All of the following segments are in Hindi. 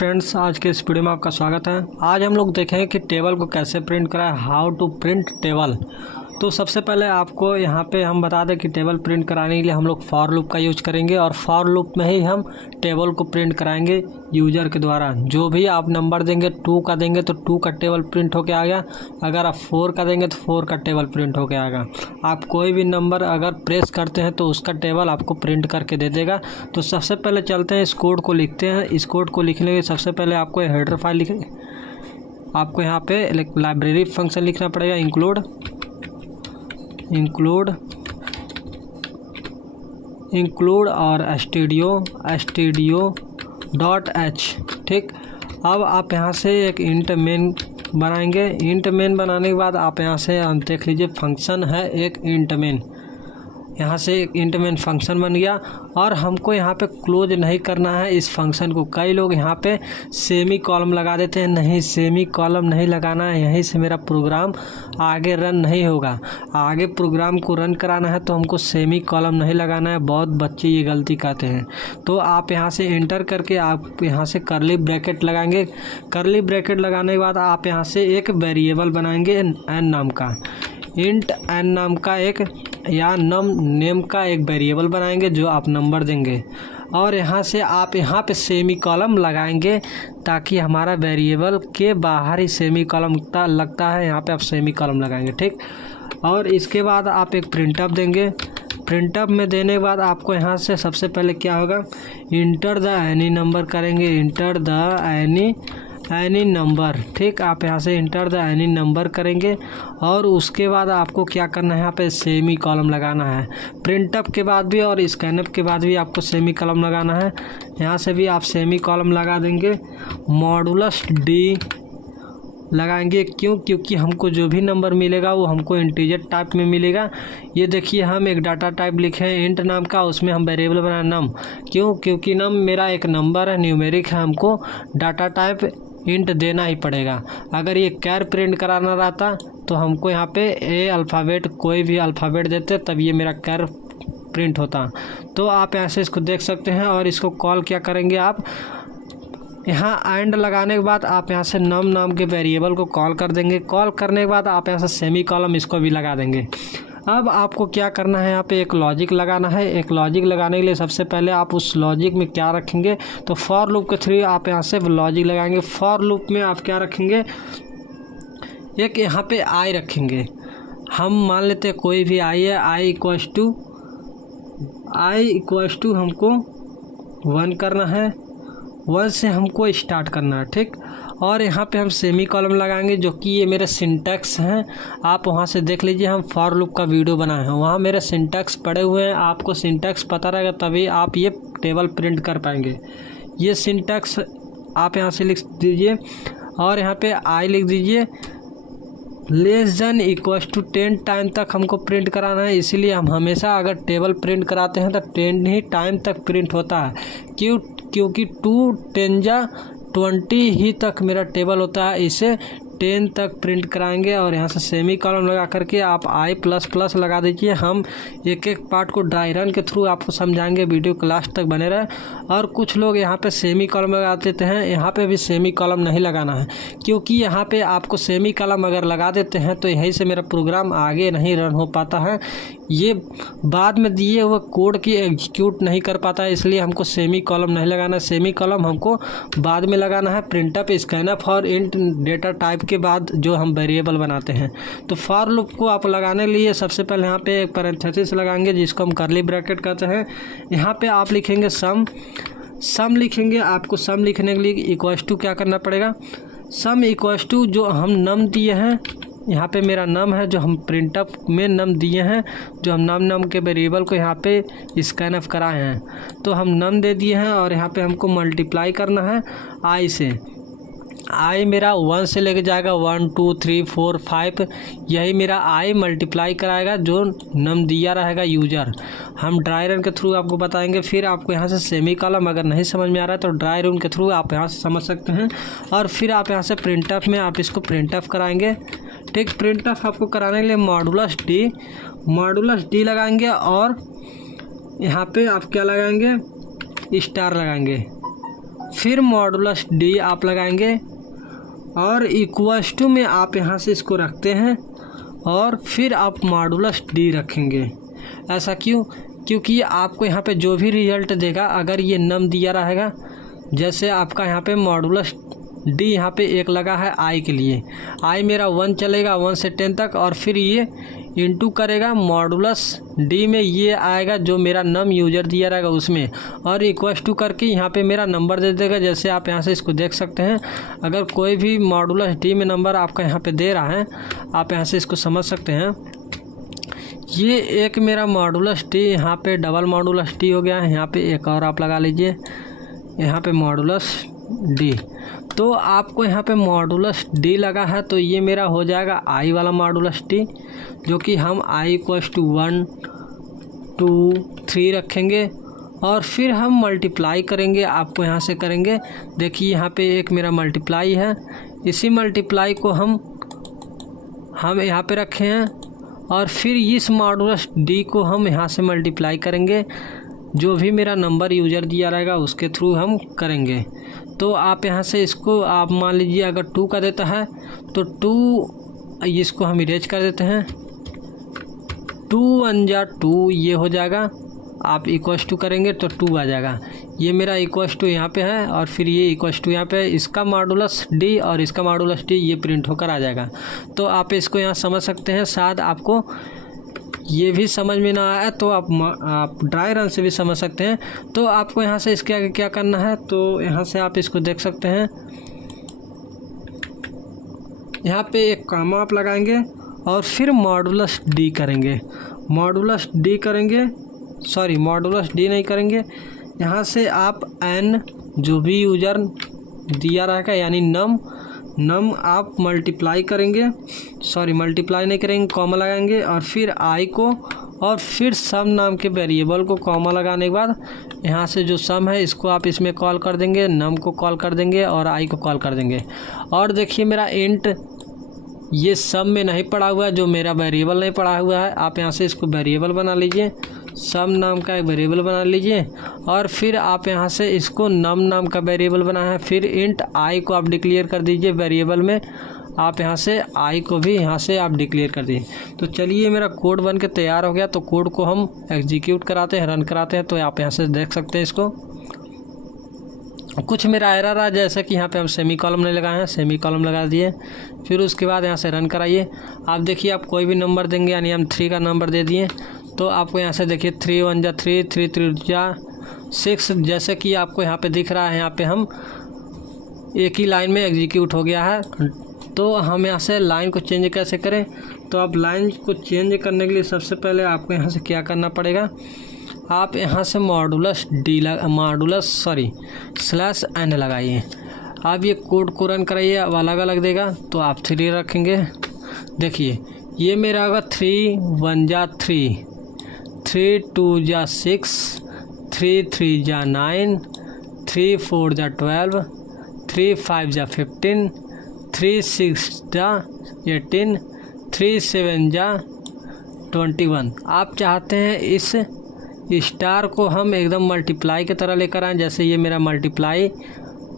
फ्रेंड्स, आज के इस वीडियो में आपका स्वागत है। आज हम लोग देखेंगे कि टेबल को कैसे प्रिंट कराएं, हाउ टू प्रिंट टेबल। तो सबसे पहले आपको यहाँ पे हम बता दें कि टेबल प्रिंट कराने के लिए हम लोग फॉर लूप का यूज करेंगे और फॉर लूप में ही हम टेबल को प्रिंट कराएंगे यूजर के द्वारा। जो भी आप नंबर देंगे 2 का देंगे तो 2 का टेबल प्रिंट होके आ गया, अगर आप 4 का देंगे तो 4 का टेबल प्रिंट होके आएगा। आप कोई भी नंबर अगर प्रेस करते हैं तो उसका टेबल आपको प्रिंट करके दे देगा। तो सबसे पहले चलते हैं, इस कोड को लिखते हैं। इस कोड को लिखने के सबसे पहले आपको हेडर फाइल लिखेंगे, आपको यहाँ पे लाइब्रेरी फंक्शन लिखना पड़ेगा, इंक्लूड और stdio.h। ठीक, अब आप यहाँ से एक इंट मेन बनाएंगे। इंट मेन बनाने के बाद आप यहाँ से देख लीजिए फंक्शन है एक इंट मेन, यहाँ से एक इंट मेन फंक्शन बन गया। और हमको यहाँ पे क्लोज नहीं करना है इस फंक्शन को। कई लोग यहाँ पे सेमी कॉलम लगा देते हैं, नहीं सेमी कॉलम नहीं लगाना है, यहीं से मेरा प्रोग्राम आगे रन नहीं होगा। आगे प्रोग्राम को रन कराना है तो हमको सेमी कॉलम नहीं लगाना है। बहुत बच्चे ये गलती करते हैं। तो आप यहाँ से एंटर करके आप यहाँ से करली ब्रैकेट लगाएंगे। करली ब्रैकेट लगाने के बाद आप यहाँ से एक वेरिएबल बनाएंगे एन नाम का, इंट एन नाम का एक या नेम का एक वेरिएबल बनाएंगे जो आप नंबर देंगे। और यहाँ से आप यहाँ पे सेमी कॉलम लगाएंगे ताकि हमारा वेरिएबल के बाहर ही सेमी कॉलम लगता है, यहाँ पे आप सेमी कॉलम लगाएंगे। ठीक, और इसके बाद आप एक प्रिंटअप देंगे। प्रिंटअप में देने के बाद आपको यहाँ से सबसे पहले क्या होगा, इंटर द एनी नंबर करेंगे, इंटर द एनी नंबर। ठीक, आप यहाँ से इंटर द एनी नंबर करेंगे और उसके बाद आपको क्या करना है, यहाँ पे सेमी कॉलम लगाना है। प्रिंटअप के बाद भी और स्कैनअप के बाद भी आपको सेमी कॉलम लगाना है। यहाँ से भी आप सेमी कॉलम लगा देंगे। मॉडुलस डी लगाएंगे, क्योंकि हमको जो भी नंबर मिलेगा वो हमको इंटीजर टाइप में मिलेगा। ये देखिए हम एक डाटा टाइप लिखे हैं इंट नाम का, उसमें हम वेरिएबल बनाए नम। क्योंकि नम मेरा एक नंबर है, न्यूमेरिक है, हमको डाटा टाइप इंट देना ही पड़ेगा। अगर ये कैर प्रिंट कराना रहता तो हमको यहाँ पे ए अल्फ़ाबेट कोई भी अल्फ़ाबेट देते तब ये मेरा कैर प्रिंट होता। तो आप यहाँ से इसको देख सकते हैं। और इसको कॉल क्या करेंगे, आप यहाँ एंड लगाने के बाद आप यहाँ से नम नाम के वेरिएबल को कॉल कर देंगे। कॉल करने के बाद आप यहाँ से सेमी कॉलम इसको भी लगा देंगे। अब आपको क्या करना है, यहाँ पे एक लॉजिक लगाना है। एक लॉजिक लगाने के लिए सबसे पहले आप उस लॉजिक में क्या रखेंगे, तो फॉर लूप के थ्रू आप यहाँ से लॉजिक लगाएंगे। फॉर लूप में आप क्या रखेंगे, एक यहाँ पे आई रखेंगे। हम मान लेते हैं कोई भी आई है, आई इक्वल्स टू हमको 1 करना है, 1 से हमको स्टार्ट करना है। ठीक, और यहाँ पे हम सेमी कॉलम लगाएंगे जो कि ये मेरे सिंटैक्स हैं। आप वहाँ से देख लीजिए, हम फॉर लूप का वीडियो बनाए हैं, वहाँ मेरे सिंटैक्स पड़े हुए हैं। आपको सिंटैक्स पता रहेगा तभी आप ये टेबल प्रिंट कर पाएंगे। ये सिंटैक्स आप यहाँ से लिख दीजिए और यहाँ पे आई लिख दीजिए। Less than equals to 10 time तक हमको प्रिंट कराना है, इसीलिए हम हमेशा अगर टेबल प्रिंट कराते हैं तो 10 ही टाइम तक प्रिंट होता है। क्योंकि 2 10 जा 20 ही तक मेरा टेबल होता है, इसे 10 तक प्रिंट कराएंगे। और यहाँ से सेमी कॉलम लगा करके आप आई प्लस प्लस लगा दीजिए। हम एक एक पार्ट को ड्राई रन के थ्रू आपको समझाएंगे, वीडियो को लास्ट तक बने रहे। और कुछ लोग यहाँ पे सेमी कॉलम लगा देते हैं, यहाँ पे भी सेमी कॉलम नहीं लगाना है, क्योंकि यहाँ पे आपको सेमी कॉलम अगर लगा देते हैं तो यहीं से मेरा प्रोग्राम आगे नहीं रन हो पाता है, ये बाद में दिए हुए कोड की एग्जीक्यूट नहीं कर पाता है। इसलिए हमको सेमी कॉलम नहीं लगाना है, सेमी कॉलम हमको बाद में लगाना है प्रिंटअप, स्कैनअप और इंट डेटा टाइप के बाद जो हम वेरिएबल बनाते हैं। तो फॉर लूप को आप लगाने के लिए सबसे पहले यहाँ पे एक पैरेंथेसिस लगाएंगे जिसको हम करली ब्रैकेट कहते हैं। यहाँ पे आप लिखेंगे सम लिखेंगे। आपको सम लिखने के लिए इक्वल्स टू क्या करना पड़ेगा, सम इक्वल्स टू जो हम नम दिए हैं, यहाँ पे मेरा नम है जो हम प्रिंटअप में नम दिए हैं, जो हम नम के वेरिएबल को यहाँ पे स्कैनअप कराए हैं, तो हम नम दे दिए हैं। और यहाँ पे हमको मल्टीप्लाई करना है आई से। आई मेरा 1 से लेके जाएगा 1 2 3 4 5, यही मेरा आई मल्टीप्लाई कराएगा जो नम दिया रहेगा यूजर। हम ड्राई रन के थ्रू आपको बताएंगे। फिर आपको यहाँ से सेमी कॉलम अगर नहीं समझ में आ रहा है तो ड्राई रन के थ्रू आप यहाँ से समझ सकते हैं। और फिर आप यहाँ से प्रिंटअप में आप इसको प्रिंटअप कराएंगे। ठीक, प्रिंटअप आपको कराने के लिए मॉडुलस डी लगाएंगे और यहाँ पे आप क्या लगाएंगे, स्टार लगाएंगे। फिर मॉडुलस डी आप लगाएंगे और इक्वल्स टू में आप यहाँ से इसको रखते हैं और फिर आप मॉडुलस डी रखेंगे। ऐसा क्यों? क्योंकि आपको यहाँ पे जो भी रिजल्ट देगा, अगर ये नम दिया रहेगा, जैसे आपका यहाँ पे मॉडुलस डी यहाँ पे 1 लगा है आई के लिए, आई मेरा 1 चलेगा 1 से 10 तक, और फिर ये इंटू करेगा मॉडुलस डी में ये आएगा जो मेरा नम यूजर दिया रहेगा उसमें, और इक्वल्स टू करके यहाँ पे मेरा नंबर दे देगा। जैसे आप यहाँ से इसको देख सकते हैं, अगर कोई भी मॉडुलस डी में नंबर आपका यहाँ पे दे रहा है, आप यहाँ से इसको समझ सकते हैं। ये एक मेरा मॉडुलस डी यहाँ पे डबल मॉडुलस डी हो गया है, यहाँ पे एक और आप लगा लीजिए, यहाँ पे मॉडुलस डी। तो आपको यहाँ पे मॉडुलस डी लगा है तो ये मेरा हो जाएगा आई वाला मॉडुलस डी, जो कि हम आई इक्वल्स टू 1 2 3 रखेंगे और फिर हम मल्टीप्लाई करेंगे। आपको यहाँ से करेंगे, देखिए यहाँ पे एक मेरा मल्टीप्लाई है, इसी मल्टीप्लाई को हम यहाँ पे रखे हैं और फिर इस मॉडुलस डी को हम यहाँ से मल्टीप्लाई करेंगे, जो भी मेरा नंबर यूज़र दिया रहेगा उसके थ्रू हम करेंगे। तो आप यहाँ से इसको आप मान लीजिए अगर 2 का देता है तो 2 इसको हम इरेज कर देते हैं, 2 1 जा 2 ये हो जाएगा। आप इक्वल्स टू करेंगे तो 2 आ जाएगा, ये मेरा इक्वल्स टू यहाँ पे है और फिर ये इक्वल्स टू यहाँ पे, इसका मॉडुलस डी और इसका मॉडुलस डी ये प्रिंट होकर आ जाएगा। तो आप इसको यहाँ समझ सकते हैं। शायद आपको ये भी समझ में ना आया तो आप ड्राई रन से भी समझ सकते हैं। तो आपको यहाँ से इसके आगे क्या करना है, तो यहाँ से आप इसको देख सकते हैं, यहाँ पे एक कामा आप लगाएंगे और फिर मॉडुलस डी करेंगे, मॉडुलस डी करेंगे, सॉरी मॉडुलस डी नहीं करेंगे, यहाँ से आप एन जो भी यूज़र दिया रहेगा यानी नम आप मल्टीप्लाई करेंगे, सॉरी मल्टीप्लाई नहीं करेंगे, कॉमा लगाएंगे और फिर आई को और फिर सम नाम के वेरिएबल को कॉमा लगाने के बाद यहाँ से जो सम है इसको आप इसमें कॉल कर देंगे, नम को कॉल कर देंगे और आई को कॉल कर देंगे। और देखिए मेरा इंट ये सम में नहीं पड़ा हुआ है, जो मेरा वेरिएबल नहीं पड़ा हुआ है, आप यहाँ से इसको वेरिएबल बना लीजिए, सम नाम का एक वेरिएबल बना लीजिए और फिर आप यहाँ से इसको नम नाम का वेरिएबल बना है, फिर इंट आई को आप डिक्लेयर कर दीजिए वेरिएबल में, आप यहाँ से आई को भी यहाँ से आप डिक्लेयर कर दीजिए। तो चलिए मेरा कोड बन के तैयार हो गया। तो कोड को हम एग्जीक्यूट कराते हैं, रन कराते हैं। तो आप यहाँ से देख सकते हैं इसको, कुछ मेरा एरर आ, जैसे कि यहाँ पे हम सेमी कॉलम नहीं लगाए हैं, सेमी कॉलम लगा दिए, फिर उसके बाद यहाँ से रन कराइए। आप देखिए आप कोई भी नंबर देंगे, यानी हम 3 का नंबर दे दिए तो आपको यहाँ से देखिए 3 1 जा 3 3 3 जा 6, जैसे कि आपको यहाँ पे दिख रहा है, यहाँ पे हम एक ही लाइन में एग्जीक्यूट हो गया है। तो हम यहाँ से लाइन को चेंज कैसे करें, तो आप लाइन को चेंज करने के लिए सबसे पहले आपको यहाँ से क्या करना पड़ेगा, आप यहाँ से स्लैश एन लगाइए। आप ये कोड को रन कराइए, अब अलग अलग देगा तो आप 3 रखेंगे। देखिए ये मेरा होगा 3 1 जा 3 3 2 जा 6 3 3 जा 9 3 4 जा 12 3 5 जा 15 3 6 जा 18 3 7 जा 21। आप चाहते हैं इस स्टार को हम एकदम मल्टीप्लाई की तरह लेकर आएँ, जैसे ये मेरा मल्टीप्लाई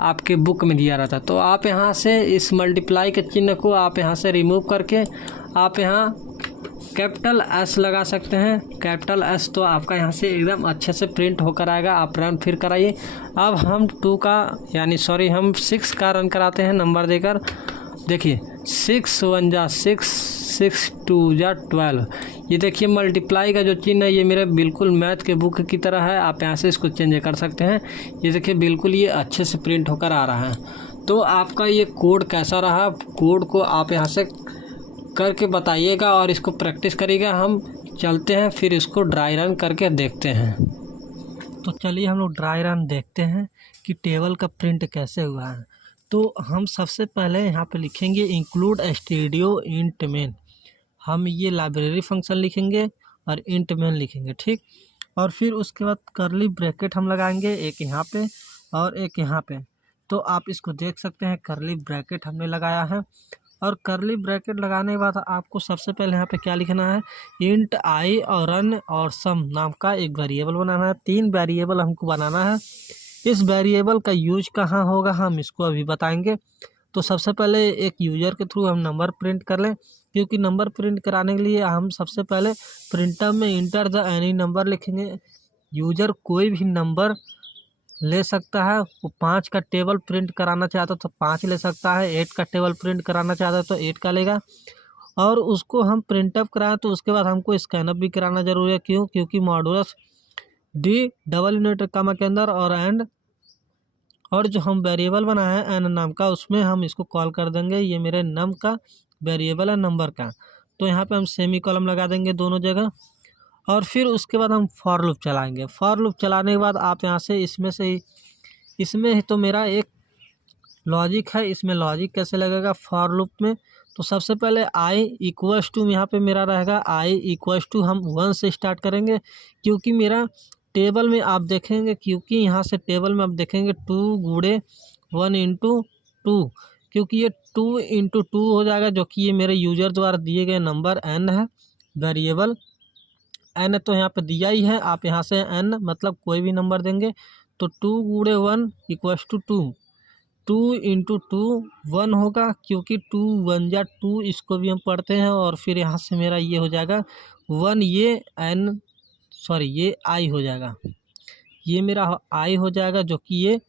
आपके बुक में दिया रहता, तो आप यहाँ से इस मल्टीप्लाई के चिन्ह को आप यहाँ से रिमूव करके आप यहाँ कैपिटल एस लगा सकते हैं, कैपिटल एस। तो आपका यहाँ से एकदम अच्छे से प्रिंट होकर आएगा। आप रन फिर कराइए। अब हम 2 का हम 6 का रन कराते हैं नंबर देकर। देखिए 6 1 जा 6 6 2 जा 12। ये देखिए मल्टीप्लाई का जो चिन्ह है ये मेरे बिल्कुल मैथ के बुक की तरह है, आप यहाँ से इसको चेंज कर सकते हैं। ये देखिए बिल्कुल ये अच्छे से प्रिंट होकर आ रहा है। तो आपका ये कोड कैसा रहा, कोड को आप यहाँ से करके बताइएगा और इसको प्रैक्टिस करिएगा। हम चलते हैं फिर इसको ड्राई रन करके देखते हैं। तो चलिए हम लोग ड्राई रन देखते हैं कि टेबल का प्रिंट कैसे हुआ है। तो हम सबसे पहले यहाँ पे लिखेंगे इंक्लूड स्टूडियो इंट मेन, हम ये लाइब्रेरी फंक्शन लिखेंगे और इंट मेन लिखेंगे, ठीक। और फिर उसके बाद करली ब्रैकेट हम लगाएंगे, एक यहाँ पे और एक यहाँ पे। तो आप इसको देख सकते हैं करली ब्रैकेट हमने लगाया है। और करली ब्रैकेट लगाने के बाद आपको सबसे पहले यहाँ पे क्या लिखना है, इंट आई और रन और सम नाम का एक वेरिएबल बनाना है। 3 वेरिएबल हमको बनाना है, इस वेरिएबल का यूज कहाँ होगा हम इसको अभी बताएंगे। तो सबसे पहले एक यूजर के थ्रू हम नंबर प्रिंट कर लें, क्योंकि नंबर प्रिंट कराने के लिए हम सबसे पहले प्रिंटर में इंटर द एनी नंबर लिखेंगे। यूजर कोई भी नंबर ले सकता है, वो 5 का टेबल प्रिंट कराना चाहता तो 5 ले सकता है, 8 का टेबल प्रिंट कराना चाहता तो 8 का लेगा। और उसको हम प्रिंटअप कराएं तो उसके बाद हमको स्कैनअप भी कराना जरूरी है। क्यों? क्योंकि मॉडुलस डी डबल यूनिट कामा के अंदर और एंड और जो हम वेरिएबल बनाए हैं एन नाम का, उसमें हम इसको कॉल कर देंगे। ये मेरे नम का वेरिएबल है नंबर का, तो यहाँ पे हम सेमी कॉलम लगा देंगे दोनों जगह। और फिर उसके बाद हम फॉर लूप चलाएंगे। फॉर लूप चलाने के बाद आप यहाँ से इसमें तो मेरा एक लॉजिक है, इसमें लॉजिक कैसे लगेगा फॉर लूप में। तो सबसे पहले आई इक्वल्स टू यहाँ पे मेरा रहेगा आई इक्वल्स टू, हम 1 से स्टार्ट करेंगे, क्योंकि मेरा टेबल में आप देखेंगे, क्योंकि यहाँ से टेबल में आप देखेंगे 2 गुणे 1 इंटू 2, क्योंकि ये 2 इंटू 2 हो जाएगा, जो कि ये मेरे यूजर द्वारा दिए गए नंबर n है। वेरिएबल n तो यहाँ पे दिया ही है, आप यहाँ से n मतलब कोई भी नंबर देंगे। तो 2 गुणे 1 इक्वल्स टू 2, 2 इंटू 2 1 होगा, क्योंकि 2 1 जा 2, इसको भी हम पढ़ते हैं। और फिर यहाँ से मेरा ये हो जाएगा 1, ये ये आई हो जाएगा, ये मेरा आई हो जाएगा, जो कि ये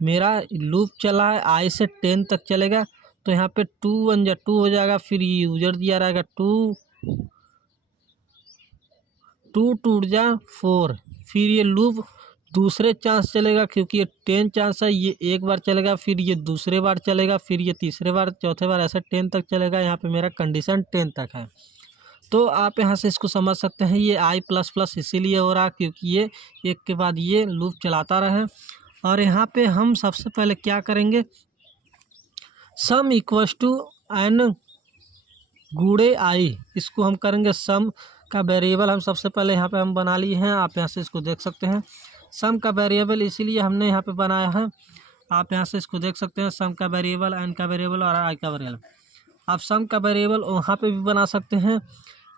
मेरा लूप चला है आई से 10 तक चलेगा। तो यहाँ पे 2 1 जा 2 हो जाएगा, फिर ये यूजर दिया रहेगा 2 2 जा 4, फिर ये लूप दूसरे चांस चलेगा, क्योंकि ये 10 चांस है, ये एक बार चलेगा, फिर ये दूसरे बार चलेगा, फिर ये तीसरे बार, चौथे बार, ऐसे 10 तक चलेगा। यहाँ पे मेरा कंडीशन 10 तक है। तो आप यहाँ से इसको समझ सकते हैं, ये आई प्लस प्लस इसीलिए हो रहा क्योंकि ये एक के बाद ये लूप चलाता रहे। और यहाँ पे हम सबसे पहले क्या करेंगे, सम इक्वल्स टू एन गुणे आई, इसको हम करेंगे सम का वेरिएबल। हम सबसे पहले यहाँ पे हम बना लिए हैं, आप यहाँ से इसको देख सकते हैं। सम का वेरिएबल इसीलिए हमने यहाँ पे बनाया है, आप यहाँ से इसको देख सकते हैं। सम का वेरिएबल, एन का वेरिएबल और आई का वेरिएबल। आप सम का वेरिएबल वहाँ पे भी बना सकते हैं,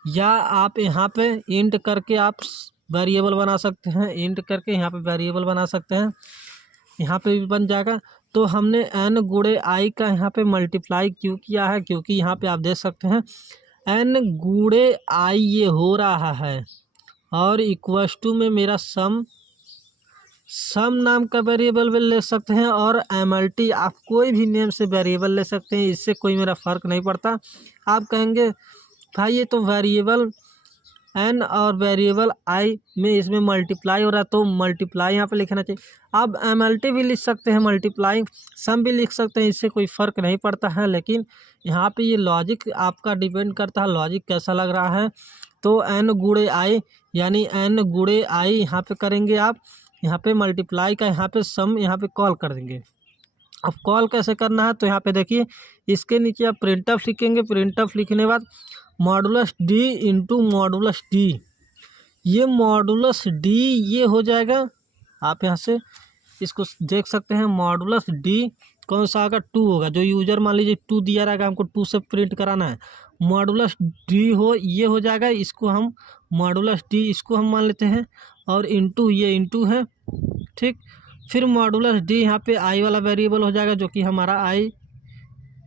या आप यहाँ पे इंट करके आप वेरिएबल बना सकते हैं, इंट करके यहाँ पे वेरिएबल बना सकते हैं, यहाँ पे भी बन जाएगा। तो हमने एन गुणे आई का यहाँ पे मल्टीप्लाई क्यों किया है, क्योंकि यहाँ पे आप देख सकते हैं एन गुणे आई ये हो रहा है, और इक्वल्स टू में मेरा सम नाम का वेरिएबल भी ले सकते हैं, और एमएलटी आप कोई भी नेम से वेरिएबल ले सकते हैं, इससे कोई मेरा फ़र्क नहीं पड़ता। आप कहेंगे भाई ये तो वेरिएबल एन और वेरिएबल आई में इसमें मल्टीप्लाई हो रहा है, तो मल्टीप्लाई यहाँ पे लिखना चाहिए। आप एमएलटी भी लिख सकते हैं, मल्टीप्लाई सम भी लिख सकते हैं, इससे कोई फ़र्क नहीं पड़ता है। लेकिन यहाँ पे ये लॉजिक आपका डिपेंड करता है, लॉजिक कैसा लग रहा है। तो एन गुणे आई यानी एन गुणे आई यहाँ पे करेंगे आप, यहाँ पे मल्टीप्लाई का यहाँ पे सम यहाँ पे कॉल कर देंगे। अब कॉल कैसे करना है, तो यहाँ पे देखिए इसके नीचे आप प्रिंटफ लिखेंगे, प्रिंटफ लिखने के बाद modulus D into modulus D, ये मॉडुलस डी ये हो जाएगा। आप यहाँ से इसको देख सकते हैं, मॉडुलस डी कौन सा आएगा, 2 होगा। जो यूजर मान लीजिए 2 दिया रहेगा, हमको 2 से प्रिंट कराना है, मॉडुलस डी हो ये हो जाएगा। इसको हम मॉडुलस डी इसको हम मान लेते हैं, और इंटू ये इंटू है, ठीक। फिर मॉडुलस डी यहाँ पे आई वाला वेरिएबल हो जाएगा, जो कि हमारा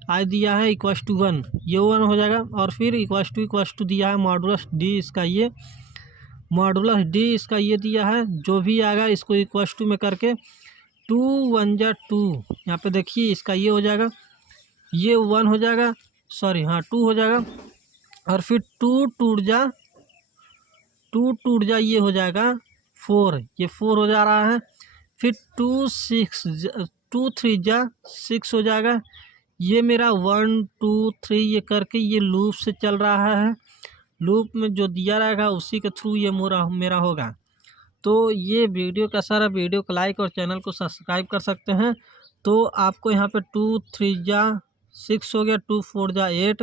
आई दिया है इक्वल्स टू 1, ये 1 हो जाएगा। और फिर इक्वल्स टू दिया है मॉडुलस डी इसका, ये मॉडुलस डी इसका ये दिया है, जो भी आएगा इसको इक्वल्स टू में करके 2 1 जा 2, यहाँ पे देखिए इसका ये हो जाएगा, ये 1 हो जाएगा, सॉरी हाँ 2 हो जाएगा। और फिर 2 टूट जा ये हो जाएगा 4, ये 4 हो जा रहा है। फिर 2 3 जा 6 हो जाएगा। ये मेरा 1 2 3 ये करके ये लूप से चल रहा है, लूप में जो दिया रहेगा उसी के थ्रू ये मेरा होगा। तो ये वीडियो का सारा, वीडियो को लाइक और चैनल को सब्सक्राइब कर सकते हैं। तो आपको यहाँ पे 2 3 जा 6 हो गया, 2 4 जा 8,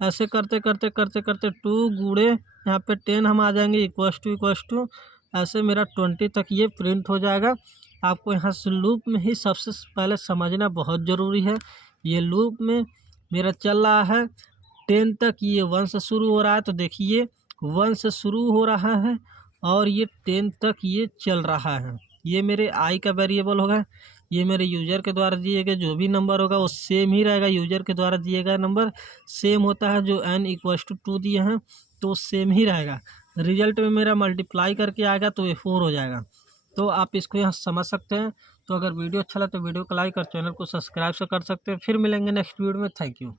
ऐसे करते करते 2 गुणे यहाँ पे 10 हम आ जाएंगे, इक्वल्स टू ऐसे मेरा 20 तक ये प्रिंट हो जाएगा। आपको यहाँ से लूप में ही सबसे पहले समझना बहुत ज़रूरी है। ये लूप में मेरा चल रहा है 10 तक, ये 1 से शुरू हो रहा है, तो देखिए 1 से शुरू हो रहा है और ये 10 तक ये चल रहा है। ये मेरे आई का वेरिएबल होगा, ये मेरे यूजर के द्वारा दिए गए जो भी नंबर होगा वो सेम ही रहेगा, यूजर के द्वारा दिए गए नंबर सेम होता है, जो n=2 दिए हैं तो सेम ही रहेगा। रिजल्ट में मेरा मल्टीप्लाई करके आएगा तो ये 4 हो जाएगा। तो आप इसको यहाँ समझ सकते हैं। तो अगर वीडियो अच्छा लगा तो वीडियो को लाइक और चैनल को सब्सक्राइब से कर सकते हैं। फिर मिलेंगे नेक्स्ट वीडियो में। Thank you.